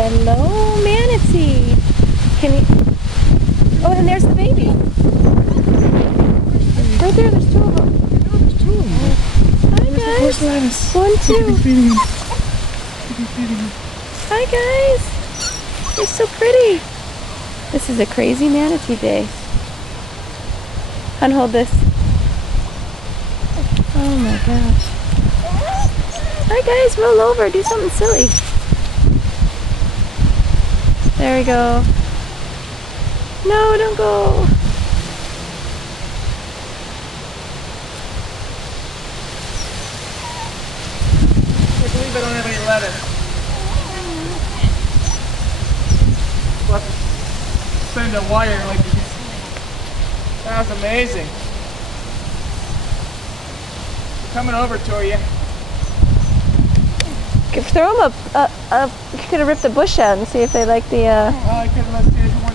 Hello, manatee. Can you? Oh, and there's the baby. Right there, there's two of them. There's two of them. Hi, Where's guys. Lattice? 1, 2. Feeding him. Feeding him. Hi, guys. You're so pretty. This is a crazy manatee day. Hun, hold this. Oh my gosh. Hi, guys. Roll over. Do something silly. There we go. No, don't go. I can't believe I don't have any lettuce. We'll have to send a wire like this. That was amazing. Coming over to you. Throw them you could have ripped the bush out and see if they like the I couldn't let's see if